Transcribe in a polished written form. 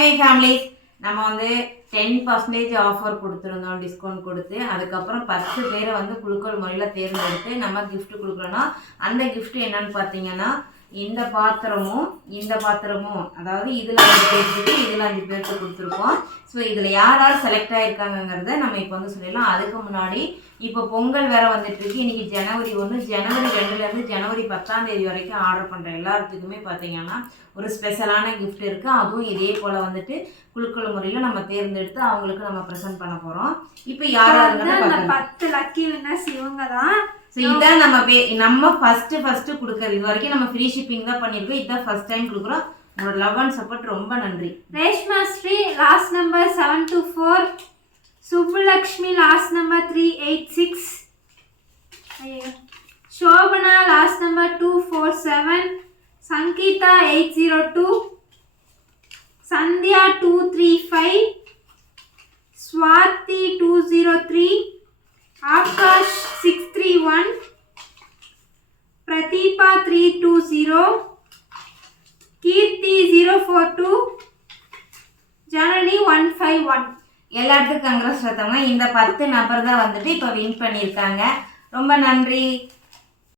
My families, நம்ம வந்து 10% offer கொடுத்துருந்தோம், டிஸ்கவுண்ட் கொடுத்து. அதுக்கப்புறம் 10 பேரை வந்து குலுக்கல் முறையில் தேர்ந்தெடுத்து நம்ம கிஃப்ட் கொடுக்குறோன்னா, அந்த கிஃப்ட் என்னன்னு பார்த்தீங்கன்னா, இந்த பாத்திரமும் அதாவது இதில் 5 பேருக்கு இதில் 5 பேருக்கு கொடுத்துருக்கோம். ஸோ இதில் யார் யார் செலக்ட் ஆகிருக்காங்கிறத நம்ம இப்போ வந்து சொல்லிடலாம். அதுக்கு முன்னாடி இப்போ பொங்கல் வேற வந்துட்டு இருக்கு. இன்னைக்கு ஜனவரி 1, ஜனவரி 2லேருந்து ஜனவரி 10ஆம் தேதி வரைக்கும் ஆர்டர் பண்ணுற எல்லாத்துக்குமே பார்த்தீங்கன்னா ஒரு ஸ்பெஷலான கிஃப்ட் இருக்குது. அதுவும் இதே போல் வந்துட்டு குலுக்கல் முறையில் நம்ம தேர்ந்தெடுத்து அவங்களுக்கு நம்ம ப்ரெசென்ட் பண்ண போகிறோம். இப்போ யாராவது 10 லக்கி வின்னர்ஸ் இவங்க தான். ஸோ இதான் நம்ம ஃபர்ஸ்ட் கொடுக்குறது. இது வரைக்கும் நம்ம ஃப்ரீ ஷிப்பிங் தான் பண்ணியிருக்கோம். இதான் ஃபர்ஸ்ட் டைம் கொடுக்குறோம். உங்களோட லவ் அண்ட் சப்போர்ட் ரொம்ப நன்றி. Reshma Sri last number 724, Subbulakshmi last number 386, Shobana last number 247, Sangeetha 802, Sandhya 235, Swathi 203, Akash 631, Pratheepa 320, Keerthi 042, Janani 151. எல்லாத்துக்கும் கங்க்ராட்ஸ். இந்த 10 நபர் தான் வந்துட்டு இப்போ வின் பண்ணியிருக்காங்க. ரொம்ப நன்றி.